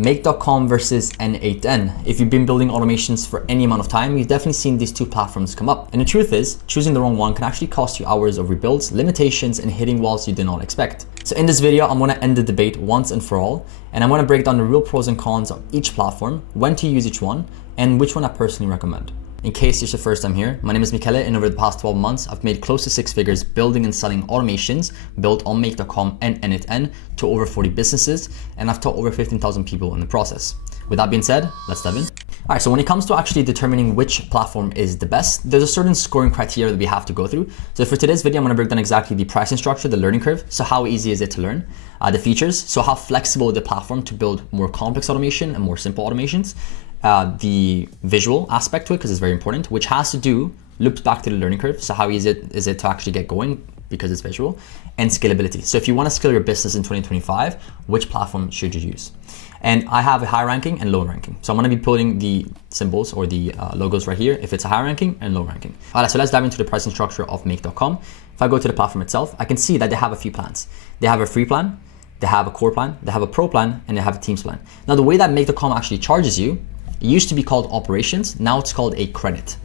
Make.com versus N8N. If you've been building automations for any amount of time, you've definitely seen these two platforms come up. And the truth is, choosing the wrong one can actually cost you hours of rebuilds, limitations, and hitting walls you did not expect. So in this video, I'm gonna end the debate once and for all, and I'm gonna break down the real pros and cons of each platform, when to use each one, and which one I personally recommend. In case it's your first time here, my name is Michele, and over the past 12 months, I've made close to 6 figures building and selling automations built on Make.com and N8N to over 40 businesses, and I've taught over 15,000 people in the process. With that being said, let's dive in. All right, so when it comes to actually determining which platform is the best, there's a certain scoring criteria that we have to go through. So for today's video, I'm gonna break down exactly the pricing structure, the learning curve, so how easy is it to learn, the features, so how flexible is the platform to build more complex automation and more simple automations, the visual aspect to it, because it's very important, which has to do, loops back to the learning curve. So how easy is it to actually get going because it's visual, and scalability. So if you want to scale your business in 2025, which platform should you use? And I have a high ranking and low ranking. So I'm going to be putting the symbols or the logos right here if it's a high ranking and low ranking. All right, so let's dive into the pricing structure of Make.com. If I go to the platform itself, I can see that they have a few plans. They have a free plan, they have a core plan, they have a pro plan, and they have a teams plan. Now the way that Make.com actually charges you, it used to be called operations, now it's called a credit.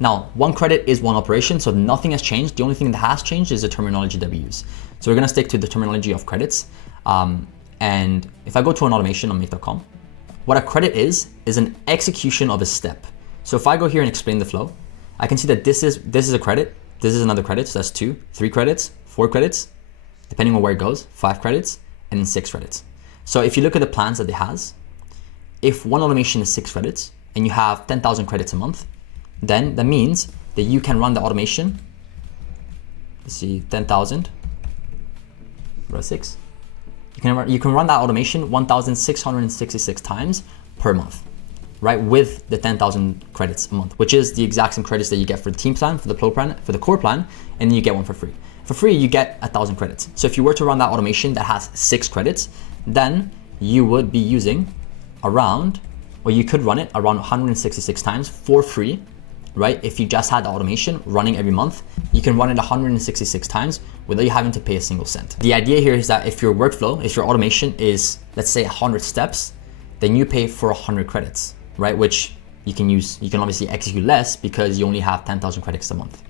Now, one credit is one operation, so nothing has changed. The only thing that has changed is the terminology that we use. So we're gonna stick to the terminology of credits. And if I go to an automation on Make.com, what a credit is an execution of a step. So if I go here and explain the flow, I can see that this is a credit, this is another credit, so that's 2, 3 credits, 4 credits, depending on where it goes, 5 credits, and then 6 credits. So if you look at the plans that it has, if one automation is 6 credits and you have 10,000 credits a month, then that means that you can run the automation. Let's see, 10,000 over 6. You can run that automation 1,666 times per month, right? With the 10,000 credits a month, which is the exact same credits that you get for the team plan, for the pro plan, for the core plan, and then you get one for free. For free, you get 1,000 credits. So if you were to run that automation that has 6 credits, then you would be using around, or you could run it around 166 times for free, right? If you just had the automation running every month, you can run it 166 times without you having to pay a single cent. The idea here is that if your workflow, if your automation is, let's say 100 steps, then you pay for 100 credits, right? Which you can use, you can obviously execute less because you only have 10,000 credits a month.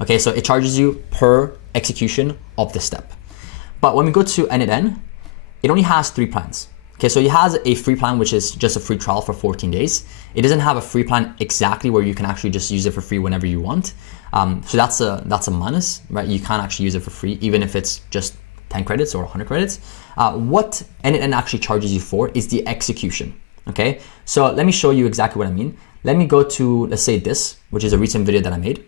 Okay, so it charges you per execution of the step. But when we go to N8N, it only has 3 plans. Okay, so it has a free plan, which is just a free trial for 14 days. It doesn't have a free plan exactly where you can actually just use it for free whenever you want. So that's a minus, right? You can't actually use it for free, even if it's just 10 credits or 100 credits. What N8N actually charges you for is the execution, okay? So let me show you exactly what I mean. Let me go to, let's say this, which is a recent video that I made.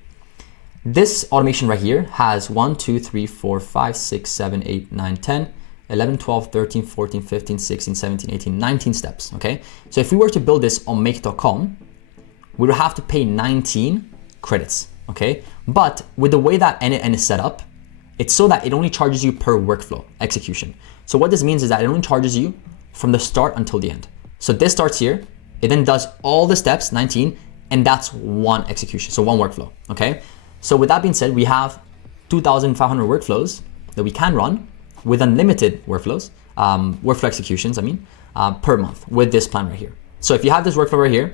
This automation right here has 1, 2, 3, 4, 5, 6, 7, 8, 9, 10, 11, 12, 13, 14, 15, 16, 17, 18, 19 steps, okay? So if we were to build this on Make.com, we would have to pay 19 credits, okay? But with the way that N8N is set up, it's so that it only charges you per workflow execution. So what this means is that it only charges you from the start until the end. So this starts here, it then does all the steps, 19, and that's one execution, so one workflow, okay? So with that being said, we have 2,500 workflows that we can run with unlimited workflows, workflow executions, per month with this plan right here. So if you have this workflow right here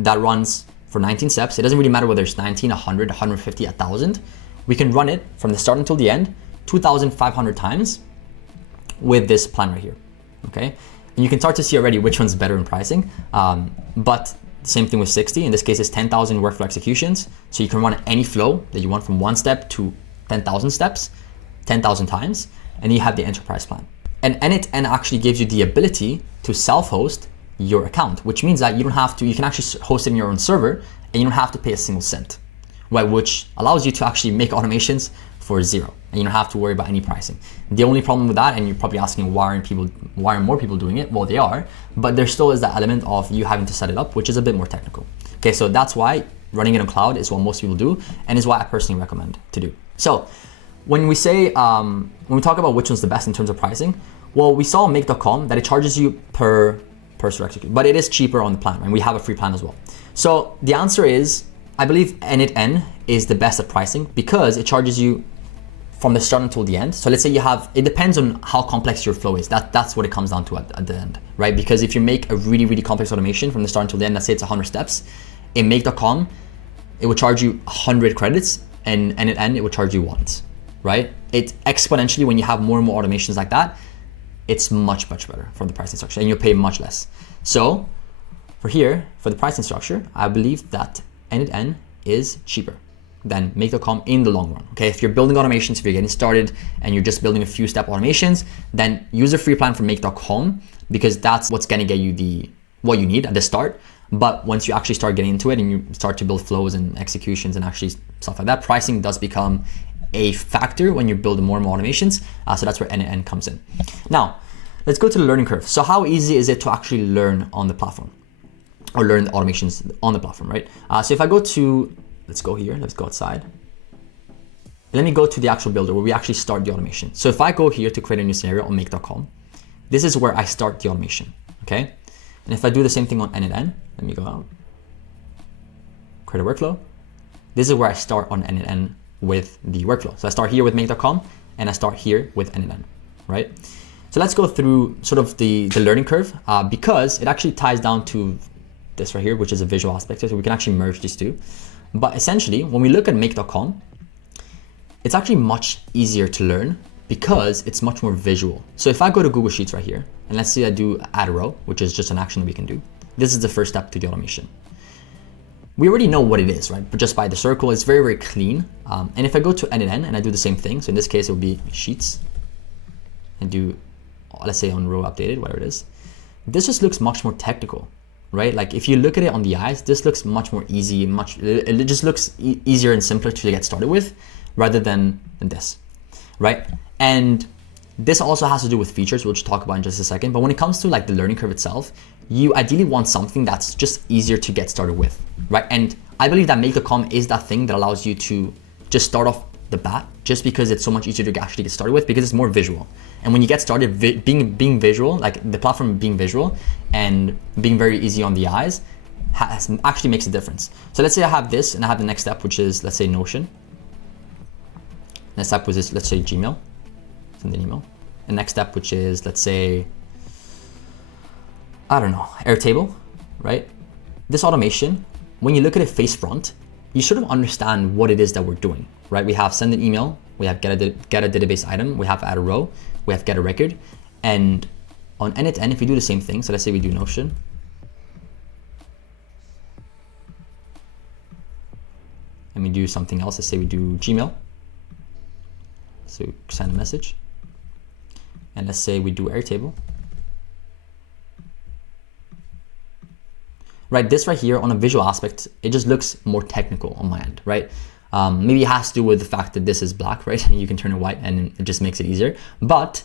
that runs for 19 steps, it doesn't really matter whether it's 19, 100, 150, 1,000. We can run it from the start until the end, 2,500 times with this plan right here, okay? And you can start to see already which one's better in pricing, but same thing with 60. In this case, it's 10,000 workflow executions. So you can run any flow that you want from 1 step to 10,000 steps, 10,000 times. And you have the enterprise plan. And N8N actually gives you the ability to self-host your account, which means that you don't have to, you can actually host it in your own server and you don't have to pay a single cent, right? Which allows you to actually make automations for 0 and you don't have to worry about any pricing. The only problem with that, and you're probably asking why aren't more people doing it? Well, they are, but there still is that element of you having to set it up, which is a bit more technical. Okay, so that's why running it on cloud is what most people do and is what I personally recommend to do. So when we say, when we talk about which one's the best in terms of pricing, well, we saw on Make.com that it charges you per execute, but it is cheaper on the plan, and we have a free plan as well. So the answer is, I believe N8N is the best at pricing because it charges you from the start until the end. So let's say you have, it depends on how complex your flow is. That's what it comes down to at the end, right? Because if you make a really, really complex automation from the start until the end, let's say it's 100 steps, in make.com, it would charge you 100 credits, and at end, it would charge you once, right? It exponentially, when you have more and more automations like that, it's much, much better for the pricing structure, and you'll pay much less. So for here, for the pricing structure, I believe that end-to-end is cheaper than make.com in the long run, okay? If you're building automations, if you're getting started and you're just building a few step automations, then use a free plan for make.com, because that's what's gonna get you what you need at the start. But once you actually start getting into it and you start to build flows and executions and actually stuff like that, pricing does become a factor when you build more and more automations. So that's where end-to-end comes in. Now, let's go to the learning curve. So how easy is it to actually learn on the platform, or learn the automations on the platform, right? So if I go to, let's go here, let's go outside. Let me go to the actual builder where we actually start the automation. So if I go here to create a new scenario on make.com, this is where I start the automation, okay? And if I do the same thing on end-to-end, let me go out, create a workflow. This is where I start on end-to-end with the workflow. So I start here with make.com and I start here with end-to-end, right? So let's go through sort of the learning curve because it actually ties down to this right here, which is a visual aspect. So we can actually merge these two. But essentially, when we look at make.com, it's actually much easier to learn because it's much more visual. So if I go to Google Sheets right here, and let's say I do add a row, which is just an action that we can do. This is the first step to the automation. We already know what it is, right? But just by the circle, it's very, very clean. And if I go to end-to-end and I do the same thing, so in this case, it would be Sheets and do, let's say on row updated, whatever it is. This just looks much more technical, right? Like if you look at it on the eyes, this looks much more easy, it just looks easier and simpler to get started with rather than this, right? And this also has to do with features, which we'll talk about in just a second. But when it comes to like the learning curve itself, you ideally want something that's just easier to get started with, right? And I believe that make.com is that thing that allows you to just start off the bat, just because it's so much easier to actually get started with, because it's more visual. And when you get started, being visual, like the platform being visual and being very easy on the eyes, actually makes a difference. So let's say I have this and I have the next step, which is, let's say Notion. Next step was this, let's say Gmail, send an email. The next step, which is, let's say, I don't know, Airtable, right? This automation, when you look at it face front, you sort of understand what it is that we're doing, right? We have send an email, we have get a database item, we have add a row, we have get a record. And on end-to-end, if we do the same thing, so let's say we do Notion. And we do something else, let's say we do Gmail. So send a message. And let's say we do Airtable. Right, this right here on a visual aspect, it just looks more technical on my end, right? Maybe it has to do with the fact that this is black, right? And you can turn it white and it just makes it easier. But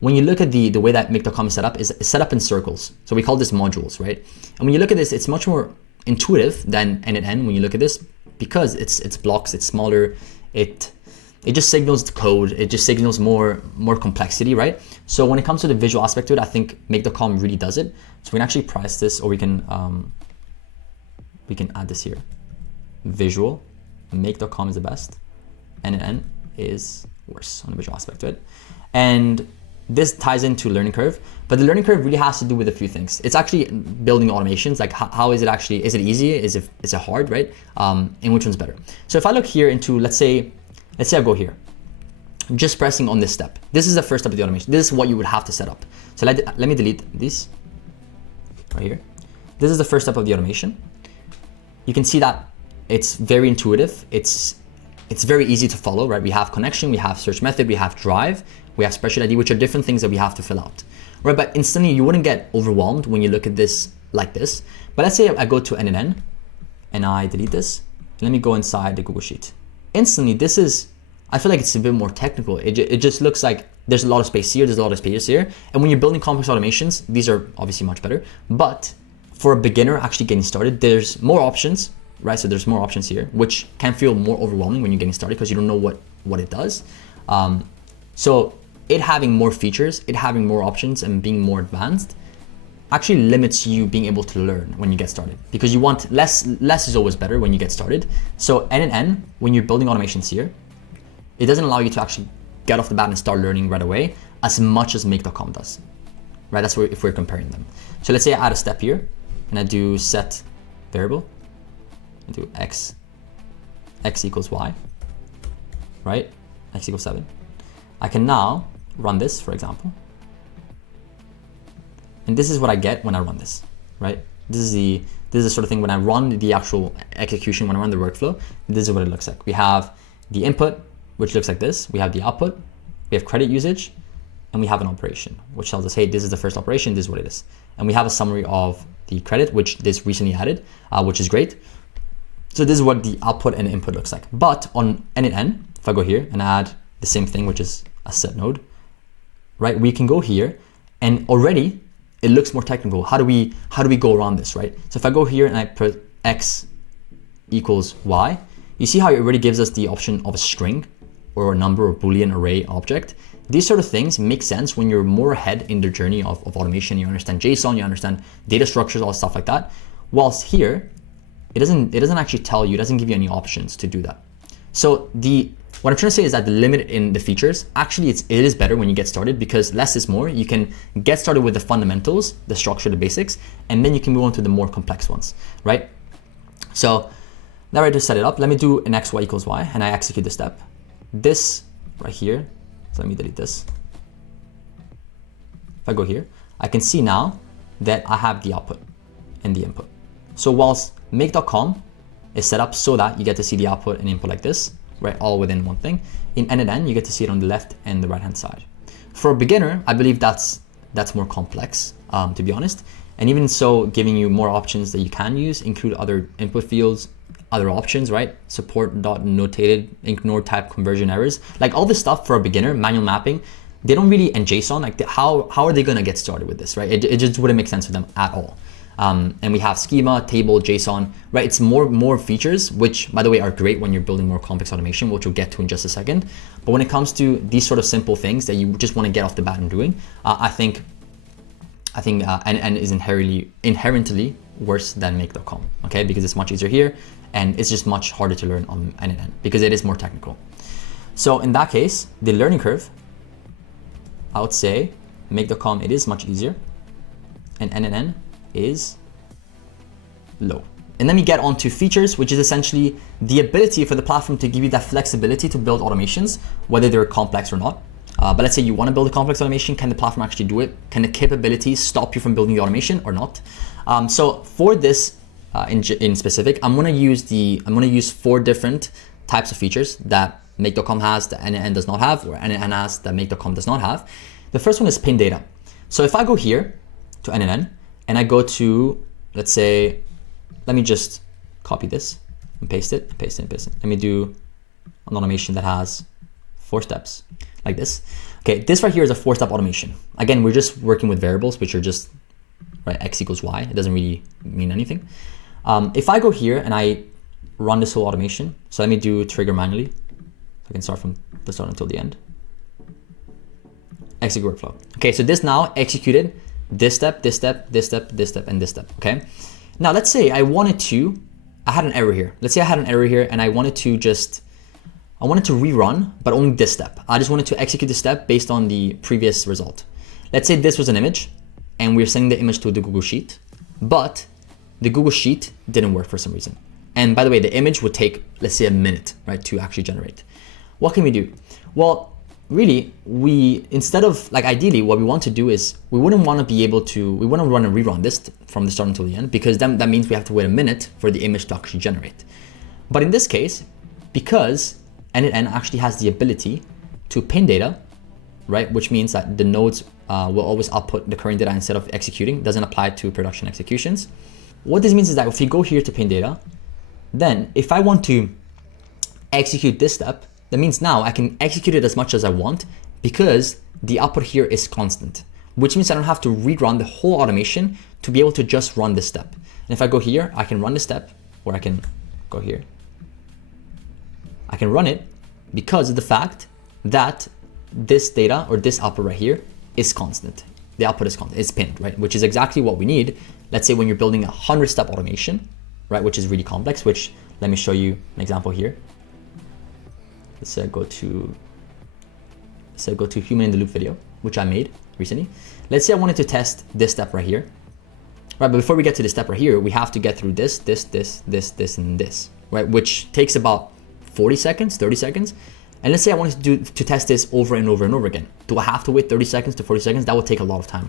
when you look at the way that make.com is set up, is set up in circles. So we call this modules, right? And when you look at this, it's much more intuitive than end-to-end when you look at this, because it's blocks, it's smaller, it just signals the code, it just signals more complexity, right? So when it comes to the visual aspect to it, I think make.com really does it. So we can actually price this, or we can add this here. Visual, make.com is the best, end-to-end is worse on the visual aspect to it. And this ties into learning curve, but the learning curve really has to do with a few things. It's actually building automations, like how is it actually, is it easy, is it hard, right? And which one's better? So if I look here into, let's say I go here, just pressing on this step. This is the first step of the automation. This is what you would have to set up. So let me delete these right here. This is the first step of the automation. You can see that it's very intuitive. It's very easy to follow, right? We have connection, we have search method, we have drive, we have spreadsheet ID, which are different things that we have to fill out, right? But instantly you wouldn't get overwhelmed when you look at this like this. But let's say I go to end-to-end and I delete this. Let me go inside the Google Sheet. Instantly, I feel like it's a bit more technical. It just looks like there's a lot of space here, there's a lot of space here. And when you're building complex automations, these are obviously much better. But for a beginner actually getting started, there's more options, right? So there's more options here, which can feel more overwhelming when you're getting started because you don't know what it does. So it having more features, it having more options and being more advanced actually limits you being able to learn when you get started, because you want less is always better when you get started. So end-to-end, when you're building automations here, it doesn't allow you to actually get off the bat and start learning right away as much as make.com does, right? That's where if we're comparing them. So let's say I add a step here and I do set variable, I do x equals y, right? X equals 7. I can now run this, for example. And this is what I get when I run this, right? This is the sort of thing when I run the actual execution, when I run the workflow, this is what it looks like. We have the input, which looks like this. We have the output, we have credit usage, and we have an operation, which tells us, hey, this is the first operation, this is what it is. And we have a summary of the credit, which this recently added, which is great. So this is what the output and input looks like. But on n, if I go here and add the same thing, which is a set node, right? We can go here and already it looks more technical. How do we go around this, right? So if I go here and I put x equals y, you see how it already gives us the option of a string or a number or Boolean array object. These sort of things make sense when you're more ahead in the journey of automation. You understand JSON, you understand data structures, all stuff like that. Whilst here, it doesn't actually tell you, it doesn't give you any options to do that. So what I'm trying to say is that the limit in the features, actually it is better when you get started because less is more. You can get started with the fundamentals, the structure, the basics, and then you can move on to the more complex ones, right? So now I just set it up. Let me do an x, y equals y, and I execute the step. This right here, so let me delete this. If I go here, I can see now that I have the output and the input. So whilst make.com is set up so that you get to see the output and input like this, right, all within one thing. In n, you get to see it on the left and the right hand side. For a beginner, I believe that's more complex, to be honest. And even so, giving you more options that you can use, include other input fields, other options, right? Support.notated, ignore type conversion errors. Like all this stuff for a beginner, manual mapping, they don't really, and JSON, like how are they gonna get started with this, right? It just wouldn't make sense for them at all. And we have schema, table, JSON, right? It's more features, which by the way are great when you're building more complex automation, which we'll get to in just a second. But when it comes to these sort of simple things that you just want to get off the bat and doing, I think NN is inherently worse than make.com, okay? Because it's much easier here and it's just much harder to learn on NN because it is more technical. So in that case, the learning curve, I would say make.com, it is much easier and NNN is low. And then we get on to features, which is essentially the ability for the platform to give you that flexibility to build automations, whether they're complex or not. But let's say you want to build a complex automation, can the platform actually do it? Can the capabilities stop you from building the automation or not? So for this in specific, I'm gonna use 4 different types of features that make.com has that NN does not have, or NN has that make.com does not have. The first one is pin data. So if I go here to NN and I go to, let's say, let me just copy this and paste it. Let me do an automation that has 4 steps like this. Okay, this right here is a 4-step automation. Again, we're just working with variables, which are just, right, x equals y. It doesn't really mean anything. If I go here and I run this whole automation, so let me do trigger manually. So I can start from the start until the end. Execute workflow. Okay, so this now executed this step, this step, this step, this step, and this step, okay? Now let's say I had an error here. Let's say I had an error here and I wanted to rerun, but only this step. I just wanted to execute the step based on the previous result. Let's say this was an image and we're sending the image to the Google Sheet, but the Google Sheet didn't work for some reason. And by the way, the image would take, let's say, a minute, right, to actually generate. What can we do? Well, really, instead of, like, ideally, what we want to do is we wouldn't want to run and rerun this from the start until the end, because then that means we have to wait a minute for the image to actually generate. But in this case, because NN actually has the ability to pin data, right, which means that the nodes will always output the current data instead of executing, doesn't apply to production executions. What this means is that if you go here to pin data, then if I want to execute this step, that means now I can execute it as much as I want because the output here is constant, which means I don't have to rerun the whole automation to be able to just run this step. And if I go here, I can run this step, or I can go here. I can run it because of the fact that this data or this output right here is constant. The output is constant, it's pinned, right? Which is exactly what we need. Let's say when you're building a 100-step automation, right? Which is really complex, which let me show you an example here. Let's go to So go to human in the loop video, which I made recently. Let's say I wanted to test this step right here. Right, but before we get to this step right here, we have to get through this, and this, right? Which takes about 40 seconds, 30 seconds. And let's say I wanted to test this over and over and over again. Do I have to wait 30 seconds to 40 seconds? That would take a lot of time,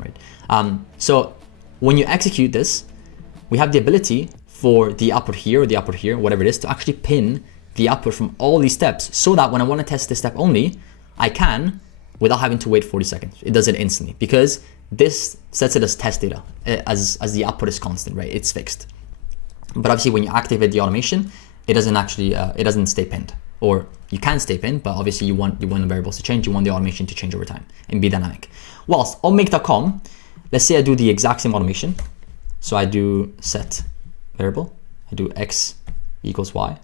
right? So when you execute this, we have the ability for the output here or the output here, whatever it is, to actually pin the output from all these steps so that when I want to test this step only, I can without having to wait 40 seconds. It does it instantly because this sets it as test data as the output is constant, right? It's fixed. But obviously when you activate the automation, it doesn't actually, it doesn't stay pinned, or you can stay pinned, but obviously you want the variables to change. You want the automation to change over time and be dynamic. Whilst on make.com, let's say I do the exact same automation. So I do set variable, I do x equals y,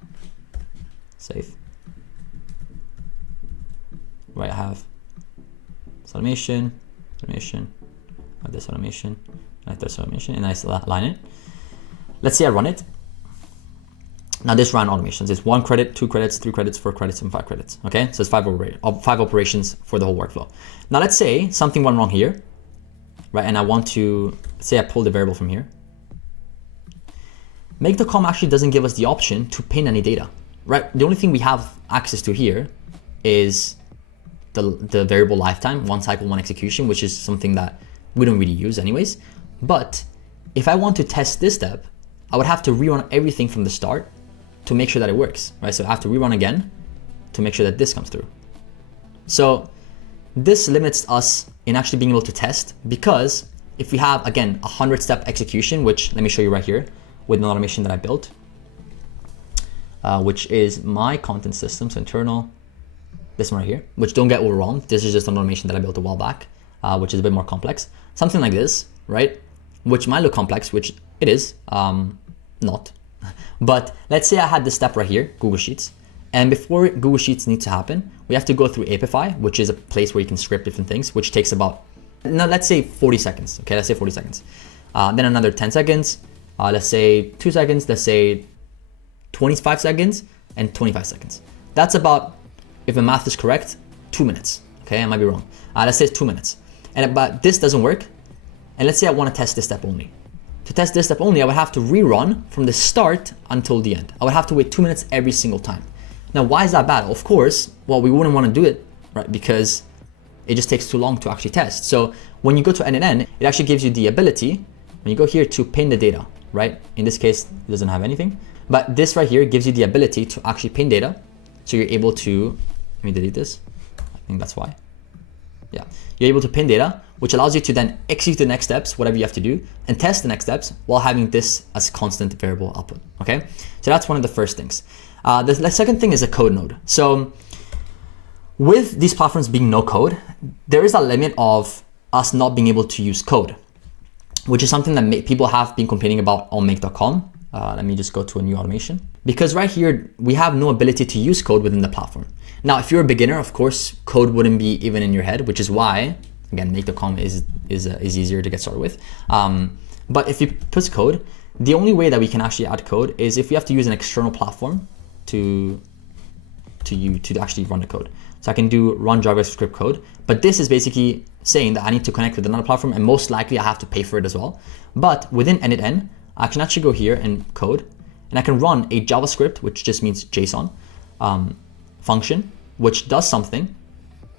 save. Right, I have this automation, I have this automation, I have this automation, and I line it. Let's say I run it. Now this ran automations. It's 1 credit, 2 credits, 3 credits, 4 credits, and 5 credits. Okay, so it's 5 operations for the whole workflow. Now let's say something went wrong here, right? And I want to say I pull the variable from here. Make.com actually doesn't give us the option to pin any data, right? The only thing we have access to here is the variable lifetime, 1 cycle, 1 execution, which is something that we don't really use anyways. But if I want to test this step, I would have to rerun everything from the start to make sure that it works, right? So I have to rerun again to make sure that this comes through. So this limits us in actually being able to test, because if we have, again, 100-step execution, which let me show you right here with an automation that I built, which is my content system, so internal, this one right here, which don't get overwhelmed. This is just an automation that I built a while back, which is a bit more complex. Something like this, right? Which might look complex, which it is, not. But let's say I had this step right here, Google Sheets. And before Google Sheets needs to happen, we have to go through Apify, which is a place where you can script different things, which takes about, now let's say 40 seconds. Okay, let's say 40 seconds. Then another 10 seconds. Let's say 2 seconds. Let's say 25 seconds and 25 seconds. That's about, if the math is correct, 2 minutes. Okay, I might be wrong. Let's say it's 2 minutes. But this doesn't work. And let's say I want to test this step only. To test this step only, I would have to rerun from the start until the end. I would have to wait 2 minutes every single time. Now, why is that bad? Of course, well, we wouldn't want to do it, right? Because it just takes too long to actually test. So when you go to NNN, it actually gives you the ability, when you go here, to pin the data, right? In this case, it doesn't have anything. But this right here gives you the ability to actually pin data. So you're able to, let me delete this. I think that's why. Yeah, you're able to pin data, which allows you to then execute the next steps, whatever you have to do, and test the next steps while having this as constant variable output, okay? So that's one of the first things. The second thing is a code node. So with these platforms being no code, there is a limit of us not being able to use code, which is something that people have been complaining about on make.com. Let me just go to a new automation. Because right here, we have no ability to use code within the platform. Now, if you're a beginner, of course, code wouldn't be even in your head, which is why, again, make.com is easier to get started with. But if you put code, the only way that we can actually add code is if we have to use an external platform to actually run the code. So I can do run JavaScript code, but this is basically saying that I need to connect with another platform, and most likely I have to pay for it as well. But within initn, I can actually go here and code, and I can run a JavaScript, which just means JSON, function, which does something,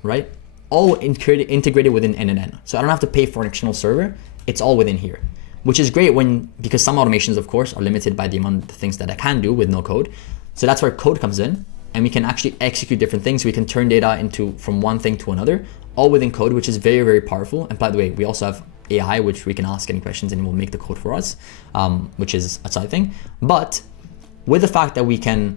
right? All integrated within initn. So I don't have to pay for an external server. It's all within here, which is great because some automations, of course, are limited by the amount of things that I can do with no code. So that's where code comes in, and we can actually execute different things. We can turn data from one thing to another, all within code, which is very, very powerful. And by the way, we also have AI, which we can ask any questions and it will make the code for us, which is a side thing. But with the fact that we can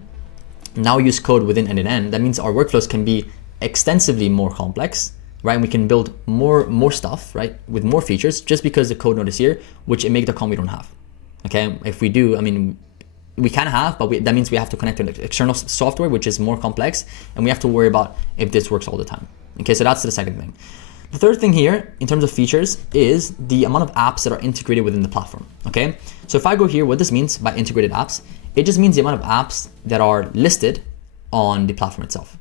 now use code within initn, that means our workflows can be extensively more complex, right? And we can build more stuff, right? With more features, just because the code node is here, which in make.com we don't have. Okay, if we do, I mean, we can have, but that means we have to connect to external software, which is more complex, and we have to worry about if this works all the time. Okay, so that's the second thing. The third thing here, in terms of features, is the amount of apps that are integrated within the platform, okay? So if I go here, what this means by integrated apps, it just means the amount of apps that are listed on the platform itself.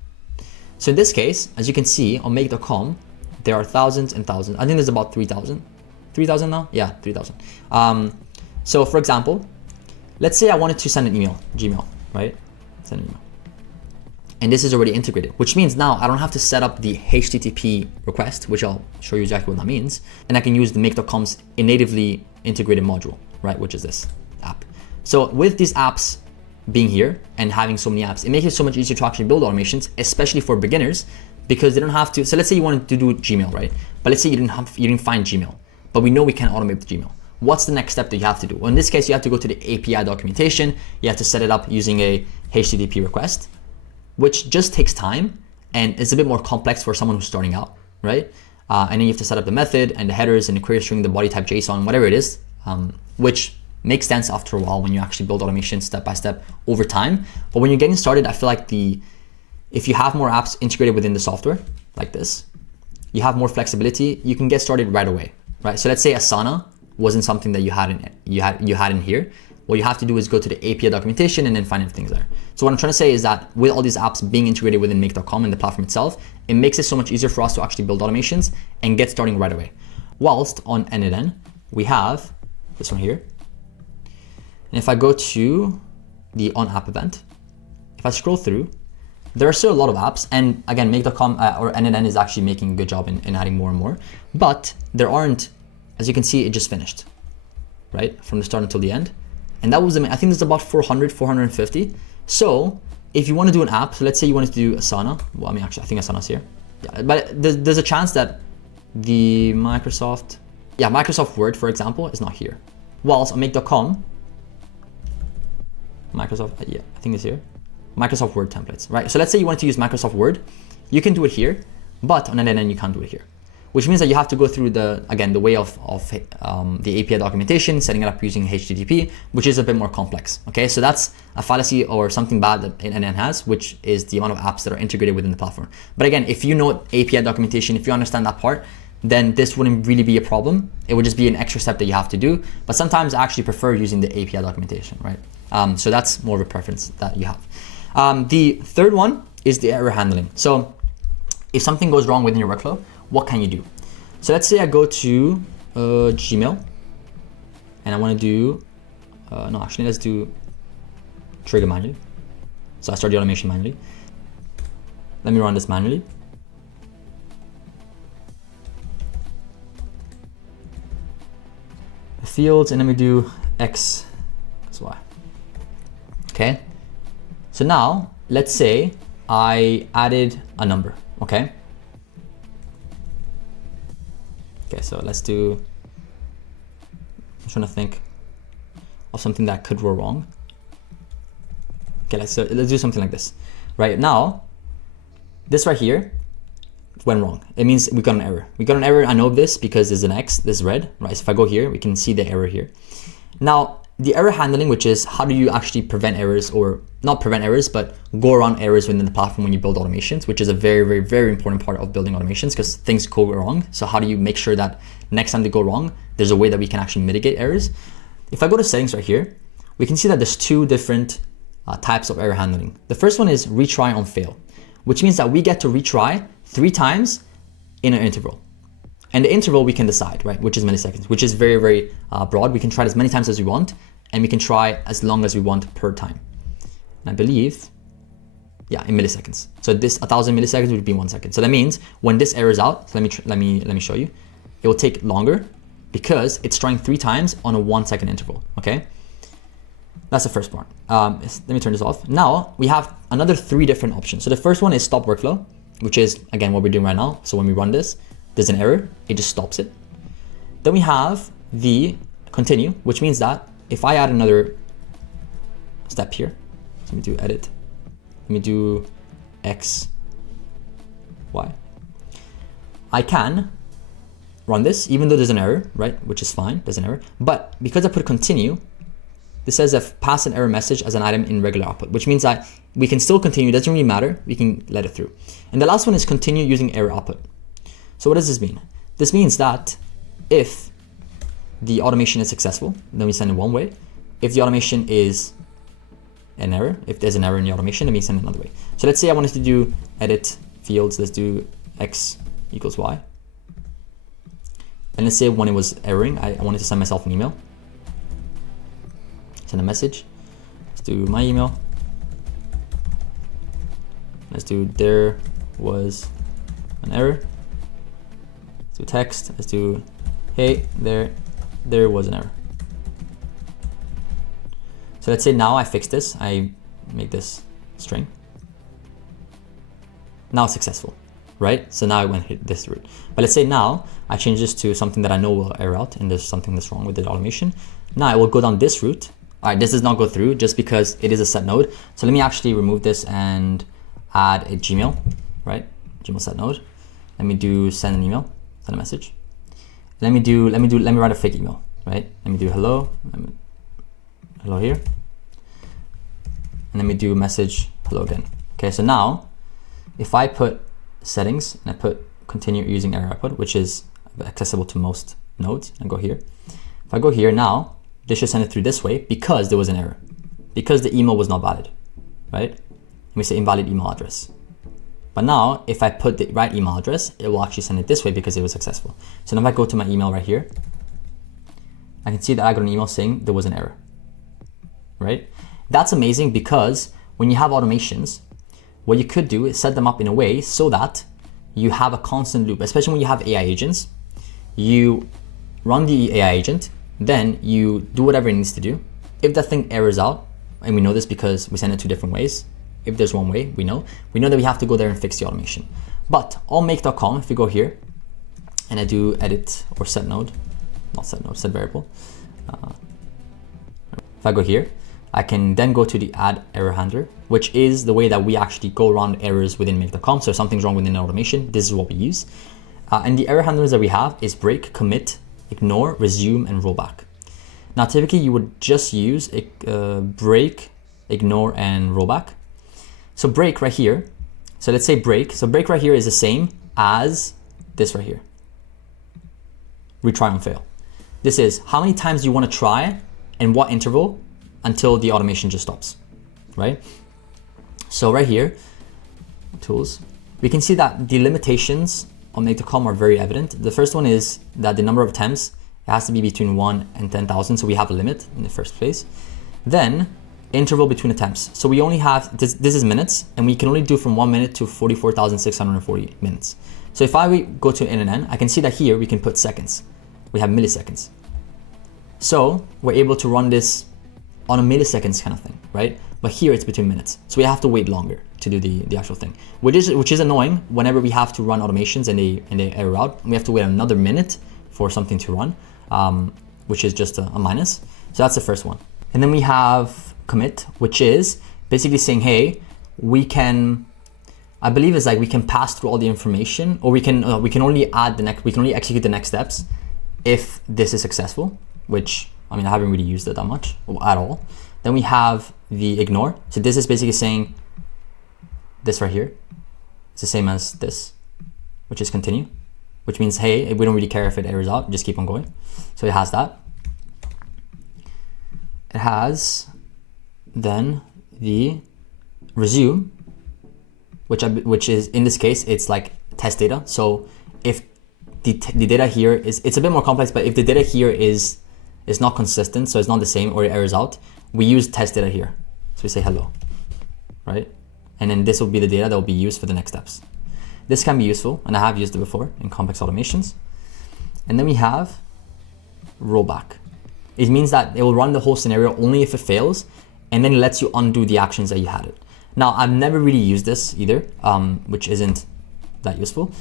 So in this case, as you can see on make.com, there are thousands and thousands. I think there's about 3,000. 3,000 now? Yeah, 3,000. So for example, let's say I wanted to send an email, Gmail, right? Send an email. And this is already integrated, which means now I don't have to set up the HTTP request, which I'll show you exactly what that means. And I can use the make.com's natively integrated module, right? Which is this app. So with these apps being here and having so many apps, it makes it so much easier to actually build automations, especially for beginners, because they don't have to. So let's say you wanted to do Gmail, right? But let's say you didn't find Gmail, but we know we can automate with Gmail. What's the next step that you have to do? Well, in this case, you have to go to the API documentation. You have to set it up using a HTTP request, which just takes time and it's a bit more complex for someone who's starting out, right? And then you have to set up the method and the headers and the query string, the body type JSON, whatever it is, which makes sense after a while when you actually build automation step by step over time. But when you're getting started, I feel like if you have more apps integrated within the software like this, you have more flexibility, you can get started right away, right? So let's say Asana wasn't something that you had in here. What you have to do is go to the API documentation and then find everything there. So what I'm trying to say is that with all these apps being integrated within make.com and the platform itself, it makes it so much easier for us to actually build automations and get starting right away. Whilst on n8n, we have this one here. And if I go to the on app event, if I scroll through, there are still a lot of apps. And again, make.com or n8n is actually making a good job in adding more and more, but there aren't, as you can see, it just finished, right? From the start until the end. And that was, I think there's about 400, 450. So if you want to do an app, so let's say you wanted to do Asana. Well, I mean, actually, I think Asana's here. Yeah, but there's a chance that the Microsoft Word, for example, is not here. Whilst on make.com, Microsoft, yeah, I think it's here. Microsoft Word templates, right? So let's say you wanted to use Microsoft Word. You can do it here, but on n8n you can't do it here. Which means that you have to go through the way of the API documentation, setting it up using HTTP, which is a bit more complex. Okay, so that's a fallacy or something bad that n8n has, which is the amount of apps that are integrated within the platform. But again, if you know API documentation, if you understand that part, then this wouldn't really be a problem. It would just be an extra step that you have to do. But sometimes I actually prefer using the API documentation, right? So that's more of a preference that you have. The third one is the error handling. So if something goes wrong within your workflow, what can you do? So let's say I go to Gmail and I want to do, let's do trigger manually. So I start the automation manually. Let me run this manually. The fields, and then we do X, Y. Okay. So now let's say I added a number, okay? Okay, so let's do, I'm trying to think of something that could go wrong. Okay, let's do something like this. Right now, this right here went wrong. It means we got an error. We got an error, I know this because there's an X, this is red, right? So if I go here, we can see the error here. Now, the error handling, which is how do you actually prevent errors, or not prevent errors, but go around errors within the platform when you build automations, which is a very, very, very important part of building automations because things go wrong. So how do you make sure that next time they go wrong, there's a way that we can actually mitigate errors? If I go to settings right here, we can see that there's two different types of error handling. The first one is retry on fail, which means that we get to retry 3 times in an interval. And the interval we can decide, right? Which is milliseconds, which is very, very broad. We can try it as many times as we want, and we can try as long as we want per time. And I believe, yeah, in milliseconds. So this 1,000 milliseconds would be 1 second. So that means when this errors out, so let me show you. It will take longer because it's trying 3 times on a 1 second interval. Okay, that's the first part. Let me turn this off. Now we have another 3 different options. So the first one is stop workflow, which is again what we're doing right now. So when we run this, there's an error, it just stops it. Then we have the continue, which means that if I add another step here, so let me do edit, let me do X, Y, I can run this even though there's an error, right? Which is fine, there's an error. But because I put continue, this says I've passed an error message as an item in regular output, which means that we can still continue, it doesn't really matter, we can let it through. And the last one is continue using error output. So what does this mean? This means that if the automation is successful, then we send it one way. If the automation is an error, if there's an error in the automation, then we send it another way. So let's say I wanted to do edit fields, let's do x equals y. And let's say when it was erroring, I wanted to send myself an email. Send a message. Let's do my email. Let's do there was an error. Let's do text. Let's do hey, there was an error. So let's say now I fix this. I make this string. Now it's successful, right? So now I went hit this route. But let's say now I change this to something that I know will error out and there's something that's wrong with the automation. Now I will go down this route. All right, this does not go through just because it is a set node. So let me actually remove this and add a Gmail, right? Gmail set node. Let me do send an email, send a message. Let me write a fake email, right? Let me do hello, hello here. And let me do message hello again. Okay, so now if I put settings and I put continue using error output, which is accessible to most nodes, and go here. If I go here now, this should send it through this way because there was an error, because the email was not valid, right? Let me say invalid email address. But now if I put the right email address, it will actually send it this way because it was successful. So now if I go to my email right here, I can see that I got an email saying there was an error, right? That's amazing because when you have automations, what you could do is set them up in a way so that you have a constant loop, especially when you have AI agents. You run the AI agent, then you do whatever it needs to do. If that thing errors out, and we know this because we send it two different ways. If there's one way, we know that we have to go there and fix the automation. But on make.com, if we go here and I do edit or set node, not set node, set variable. If I go here, I can then go to the add error handler, which is the way that we actually go around errors within make.com. So if something's wrong within the automation, this is what we use. And the error handlers that we have is break, commit, ignore, resume, and rollback. Now, typically you would just use break, ignore, and rollback. So break right here. So let's say break. So break right here is the same as this right here. Retry and fail. This is how many times you want to try and what interval until the automation just stops, right? So right here, tools, we can see that the limitations on make.com are very evident. The first one is that the number of attempts, it has to be between 1 and 10,000. So we have a limit in the first place. Then interval between attempts. So we only have, this is minutes, and we can only do from 1 minute to 44,640 minutes. So if I go to NNN, I can see that here we can put seconds. We have milliseconds. So we're able to run this on a milliseconds kind of thing, right? But here it's between minutes. So we have to wait longer to do the actual thing, which is annoying whenever we have to run automations and they error out. We have to wait another minute for something to run, which is just a minus. So that's the first one. And then we have commit, which is basically saying, hey, we can, I believe it's like we can pass through all the information, or we can only execute the next steps if this is successful, which, I mean, I haven't really used it that much at all. Then we have the ignore. So this is basically saying this right here. It's the same as this, which is continue, which means, hey, we don't really care if it errors out, just keep on going. So it has that. It has then the resume, which is, in this case, it's like test data. So if the data here is, it's a bit more complex, but if the data here is not consistent, so it's not the same or it errors out, we use test data here. So we say hello, right? And then this will be the data that will be used for the next steps. This can be useful, and I have used it before in complex automations. And then we have rollback. It means that it will run the whole scenario only if it fails, and then it lets you undo the actions that you had it. Now, I've never really used this either, which isn't that useful,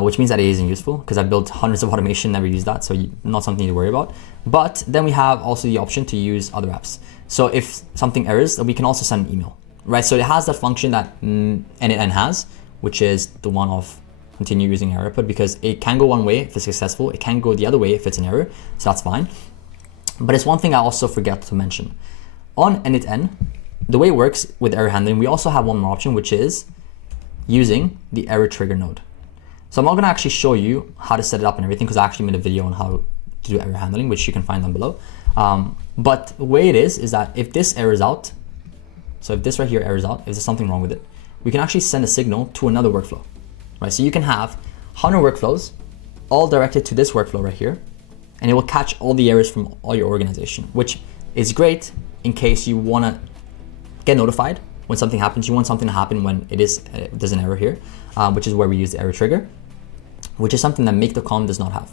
which means that it isn't useful because I've built hundreds of automation, never used that, so not something to worry about. But then we have also the option to use other apps. So if something errors, we can also send an email, right? So it has that function that NNN has, which is the one of continue using error output, because it can go one way if it's successful, it can go the other way if it's an error, so that's fine. But it's one thing I also forget to mention. On init-n, the way it works with error handling, we also have one more option, which is using the error trigger node. So I'm not gonna actually show you how to set it up and everything, because I actually made a video on how to do error handling, which you can find down below. But the way it is that if this errors out, so if this right here errors out, if there's something wrong with it, we can actually send a signal to another workflow. right? So you can have 100 workflows all directed to this workflow right here, and it will catch all the errors from all your organization, which is great in case you want to get notified when something happens. You want something to happen when there's an error here, which is where we use the error trigger, which is something that make.com does not have,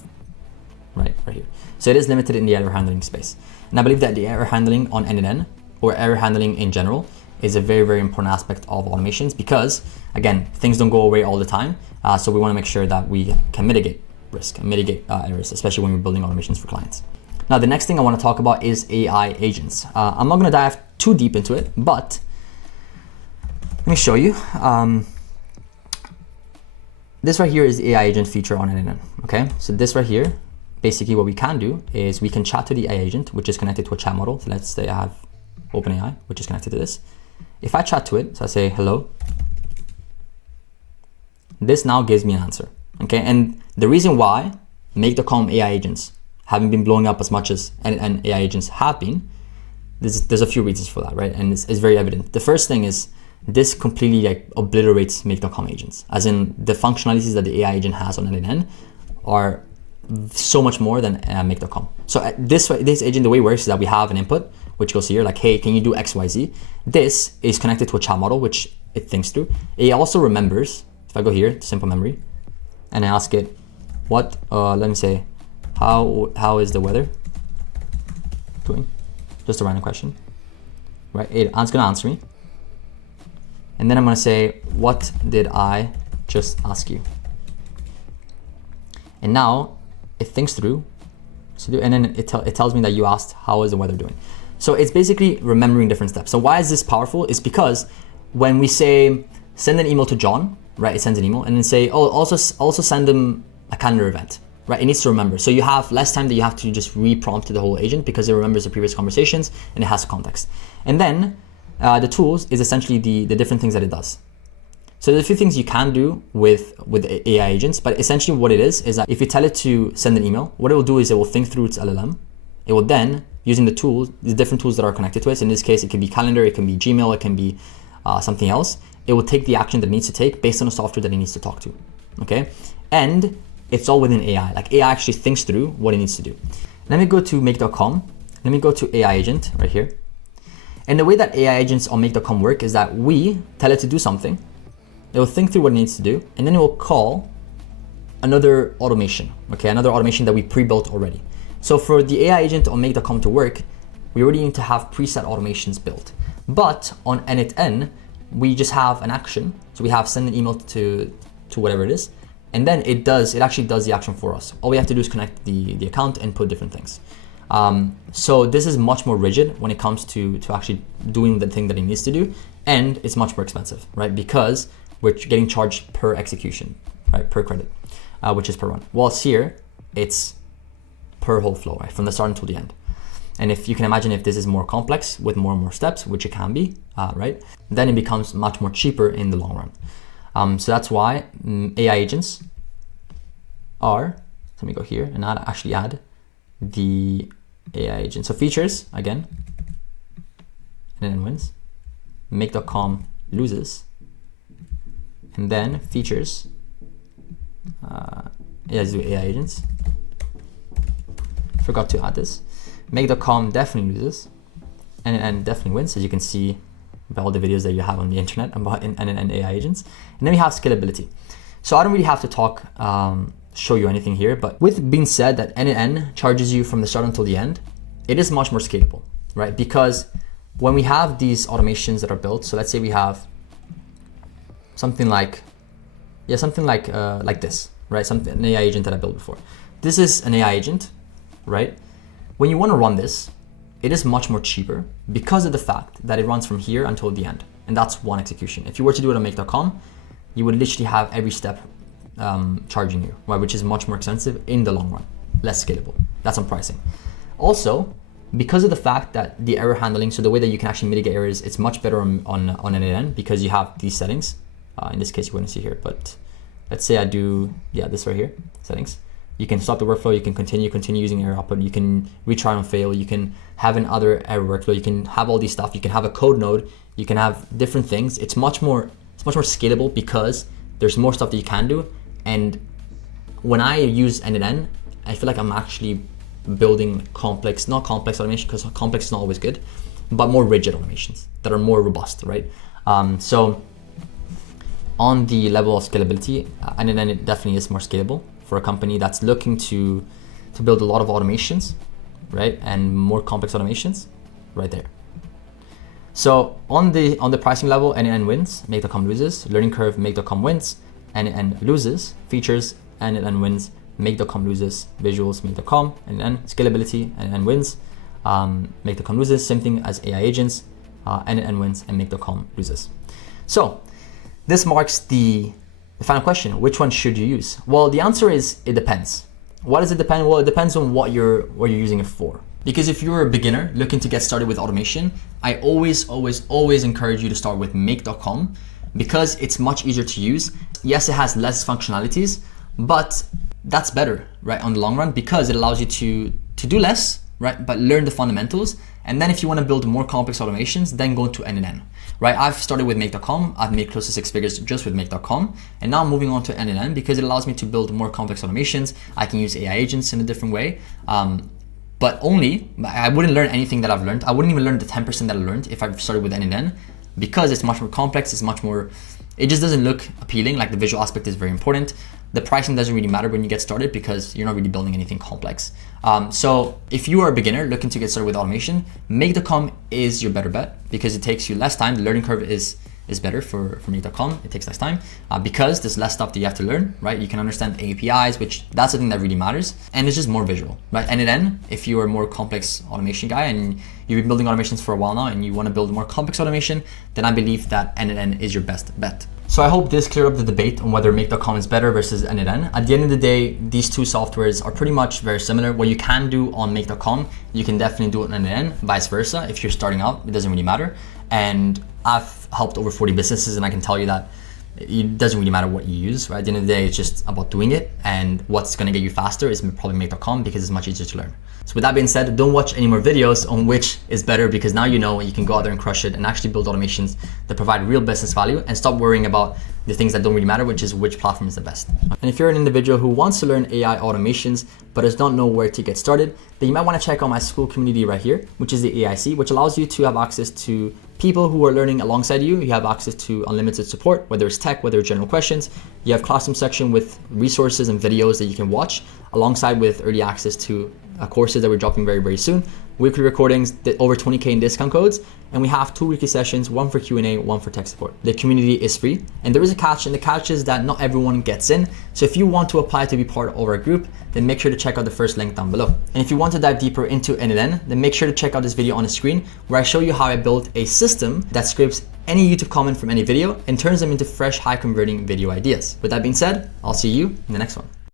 right here. So it is limited in the error handling space. And I believe that the error handling on NNN, or error handling in general, is a very, very important aspect of automations because, again, things don't go away all the time. So we want to make sure that we can mitigate risk and mitigate errors, especially when we're building automations for clients. Now, the next thing I want to talk about is AI agents. I'm not going to dive too deep into it, but let me show you. This right here is the AI agent feature on NNN, okay? So this right here, basically what we can do is we can chat to the AI agent, which is connected to a chat model. So let's say I have OpenAI, which is connected to this. If I chat to it, so I say, hello, this now gives me an answer, okay? And the reason why make.com AI agents haven't been blowing up as much as NNN AI agents have been, there's a few reasons for that, right? And it's very evident. The first thing is this completely obliterates make.com agents, as in the functionalities that the AI agent has on NNN are so much more than make.com. So this agent, the way it works is that we have an input, which goes here, like, hey, can you do X, Y, Z? This is connected to a chat model, which it thinks through. It also remembers, if I go here to simple memory, and I ask it, what, let me say, how is the weather doing? Just a random question, right? It's gonna answer me. And then I'm gonna say, what did I just ask you? And now it thinks through, and then it tells me that you asked, how is the weather doing? So it's basically remembering different steps. So why is this powerful? It's because when we say, send an email to John, right? It sends an email and then say, oh, also send them a calendar event, right? It needs to remember. So you have less time that you have to just re-prompt to the whole agent because it remembers the previous conversations and it has context. And then the tools is essentially the different things that it does. So there's a few things you can do with AI agents, but essentially what it is that if you tell it to send an email, what it will do is it will think through its LLM. It will then, using the tools, the different tools that are connected to it, so in this case, it can be calendar, it can be Gmail, it can be something else. It will take the action that it needs to take based on the software that it needs to talk to, okay? And it's all within AI. Like AI actually thinks through what it needs to do. Let me go to make.com. Let me go to AI agent right here. And the way that AI agents on make.com work is that we tell it to do something. It will think through what it needs to do, and then it will call another automation, okay? Another automation that we pre-built already. So for the AI agent on make.com to work, we already need to have preset automations built. But on NNN, we just have an action. So we have send an email to whatever it is, and then it actually does the action for us. All we have to do is connect the account and put different things. So this is much more rigid when it comes to actually doing the thing that it needs to do, and it's much more expensive, right? Because we're getting charged per execution, right? Per credit, which is per run. Whilst here, it's per whole flow, right? From the start until the end. And if you can imagine if this is more complex with more and more steps, which it can be, right? Then it becomes much more cheaper in the long run. So that's why AI agents are, let me go here and actually add the AI agent. So features, again, and then wins. Make.com loses. And then features, let's do AI agents. Forgot to add this. Make.com definitely loses, and definitely wins, as you can see by all the videos that you have on the internet about and AI agents. And then we have scalability. So I don't really have to show you anything here, but with being said that NNN charges you from the start until the end, it is much more scalable, right? Because when we have these automations that are built, so let's say we have something like this, right? An AI agent that I built before. This is an AI agent, right? When you want to run this, it is much more cheaper because of the fact that it runs from here until the end. And that's one execution. If you were to do it on make.com, you would literally have every step charging you, right? Which is much more expensive in the long run, less scalable. That's on pricing. Also, because of the fact that the error handling, so the way that you can actually mitigate errors, it's much better on NNN because you have these settings. In this case, you wouldn't see here, but let's say I do, this right here, settings. You can stop the workflow, you can continue using error output, you can retry and fail, you can have another error workflow, you can have all these stuff, you can have a code node, you can have different things. It's much more scalable because There's more stuff that you can do. And when I use end-to-end, I feel like I'm actually building not complex automation, because complex is not always good, but more rigid automations that are more robust, right? So on the level of scalability, end-to-end it definitely is more scalable for a company that's looking to build a lot of automations, right? And more complex automations, right there. So on the pricing level, end-to-end wins, make.com loses. Learning curve, make.com wins. End-to-end loses. Features, end-to-end wins, make.com loses. Visuals, make.com. End-to-end scalability, end-to-end wins. Make.com loses. Same thing as AI agents, end-to-end wins, and make.com loses. So this marks the final question. Which one should you use? Well, the answer is it depends. What does it depend? Well, it depends on what you're using it for. Because if you're a beginner looking to get started with automation, I always encourage you to start with make.com, because it's much easier to use. Yes, it has less functionalities, but that's better, right, on the long run, because it allows you to do less, right, but learn the fundamentals. And then if you want to build more complex automations, then go to end-to-end, right? I've started with make.com. I've made close to 6 figures just with make.com. And now I'm moving on to end-to-end because it allows me to build more complex automations. I can use AI agents in a different way. But I wouldn't learn anything that I've learned. I wouldn't even learn the 10% that I learned if I started with end-to-end, because it's much more complex. It's much more, it just doesn't look appealing. Like, the visual aspect is very important. The pricing doesn't really matter when you get started because you're not really building anything complex. So if you are a beginner looking to get started with automation, make.com is your better bet because it takes you less time. The learning curve is better for make.com. It takes less time because there's less stuff that you have to learn, right? You can understand APIs, which that's the thing that really matters. And it's just more visual, right? And then if you are a more complex automation guy and you've been building automations for a while now and you want to build a more complex automation, then I believe that end-to-end is your best bet. So I hope this cleared up the debate on whether make.com is better versus end-to-end. At the end of the day, these two softwares are pretty much very similar. What you can do on make.com, you can definitely do it on end-to-end, vice versa. If you're starting out, it doesn't really matter. And I've helped over 40 businesses, and I can tell you that it doesn't really matter what you use, right? At the end of the day, it's just about doing it, and what's gonna get you faster is probably make.com because it's much easier to learn. So with that being said, don't watch any more videos on which is better, because now you know you can go out there and crush it and actually build automations that provide real business value, and stop worrying about the things that don't really matter, which is which platform is the best. And if you're an individual who wants to learn AI automations but does not know where to get started, then you might want to check out my school community right here, which is the AIC, which allows you to have access to people who are learning alongside you. You have access to unlimited support, whether it's tech, whether it's general questions. You have classroom section with resources and videos that you can watch, alongside with early access to courses that we're dropping very, very soon, weekly recordings, over 20K in discount codes, and we have 2 weekly sessions, one for Q&A, one for tech support. The community is free, and there is a catch, and the catch is that not everyone gets in. So if you want to apply to be part of our group, then make sure to check out the first link down below. And if you want to dive deeper into end-to-end, then make sure to check out this video on the screen where I show you how I built a system that scrapes any YouTube comment from any video and turns them into fresh, high converting video ideas. With that being said, I'll see you in the next one.